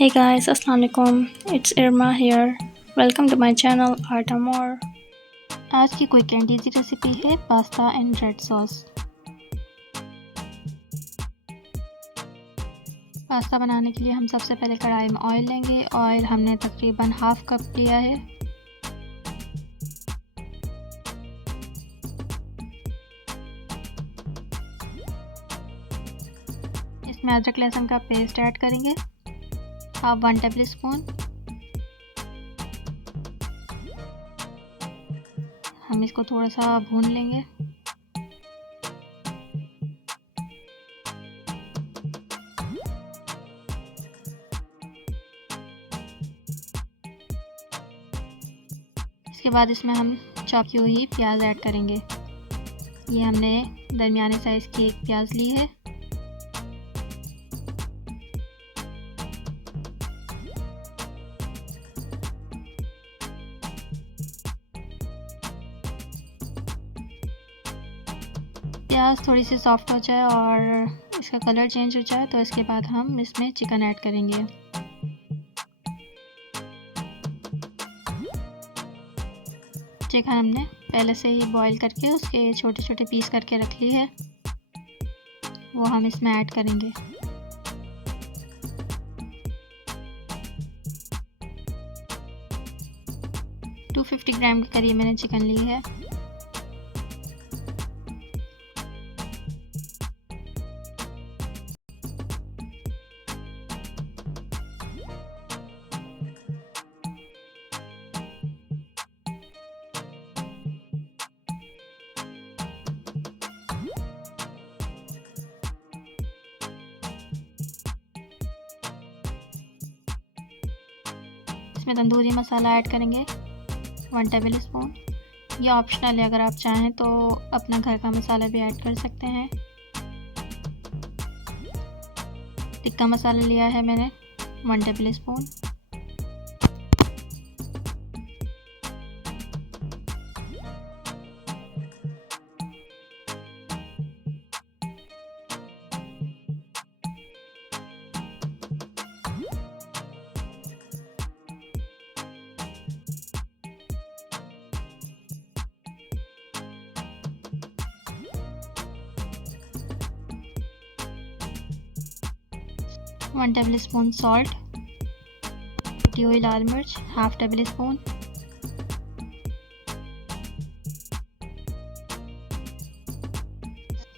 Hey guys, Assalamu alaikum. It's Irma here. Welcome to my channel Art More. आज की quick and easy recipe है pasta and red sauce. Pasta बनाने के लिए हम सबसे पहले कढ़ाई में ऑयल लेंगे। ऑयल हमने तकरीबन हाफ कप लिया है। इसमें अदरक लहसुन का पेस्ट ऐड करेंगे, हाफ 1 टेबल स्पून। हम इसको थोड़ा सा भून लेंगे। इसके बाद इसमें हम चॉप की हुई प्याज ऐड करेंगे। ये हमने दरमियाने साइज़ की एक प्याज ली है। प्याज थोड़ी सी सॉफ्ट हो जाए और इसका कलर चेंज हो जाए तो इसके बाद हम इसमें चिकन ऐड करेंगे। चिकन हमने पहले से ही बॉईल करके उसके छोटे छोटे पीस करके रख ली है, वो हम इसमें ऐड करेंगे। टू 250 ग्राम के करीब मैंने चिकन ली है। इसमें तंदूरी मसाला ऐड करेंगे 1 टेबल स्पून। ये ऑप्शनल है, अगर आप चाहें तो अपना घर का मसाला भी ऐड कर सकते हैं। टिक्का मसाला लिया है मैंने 1 table spoon. One table spoon salt, कुटी हुई लाल मिर्च हाफ टेबल स्पून,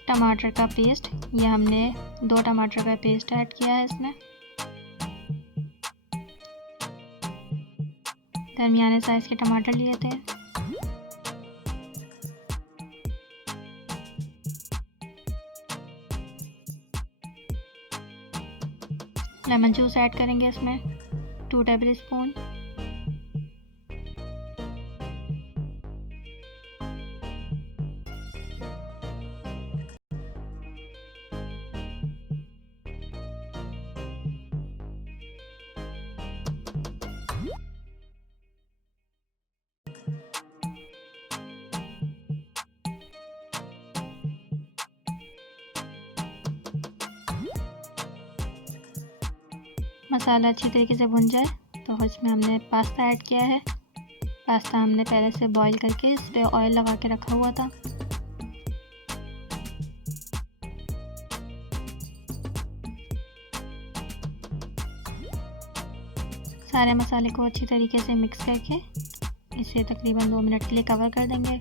टमाटर का पेस्ट, ये हमने 2 टमाटर का पेस्ट ऐड किया है इसमें। दरमियाने साइज के टमाटर लिए थे। लेमन जूस ऐड करेंगे इसमें 2 टेबल स्पून। मसाला अच्छी तरीके से भुन जाए तो इसमें हमने पास्ता ऐड किया है। पास्ता हमने पहले से बॉईल करके इस पे ऑयल लगा के रखा हुआ था। सारे मसाले को अच्छी तरीके से मिक्स करके इसे तकरीबन 2 मिनट के लिए कवर कर देंगे।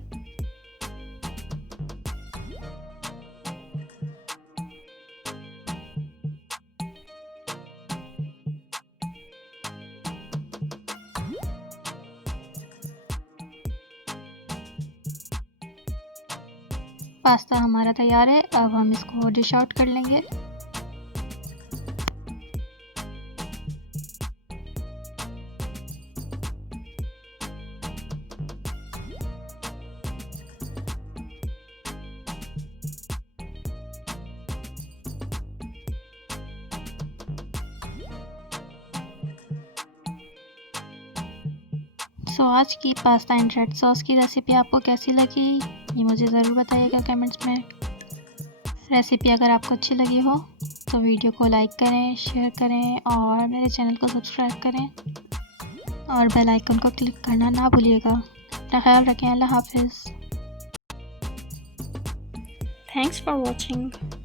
पास्ता हमारा तैयार है। अब हम इसको डिश आउट कर लेंगे। सो आज की पास्ता एंड रेड सॉस की रेसिपी आपको कैसी लगी, ये मुझे ज़रूर बताइएगा कमेंट्स में। रेसिपी अगर आपको अच्छी लगी हो तो वीडियो को लाइक करें, शेयर करें और मेरे चैनल को सब्सक्राइब करें और बेल आइकन को क्लिक करना ना भूलिएगा। अपना ख्याल रखें। अल्लाह हाफिज़। Thanks for watching.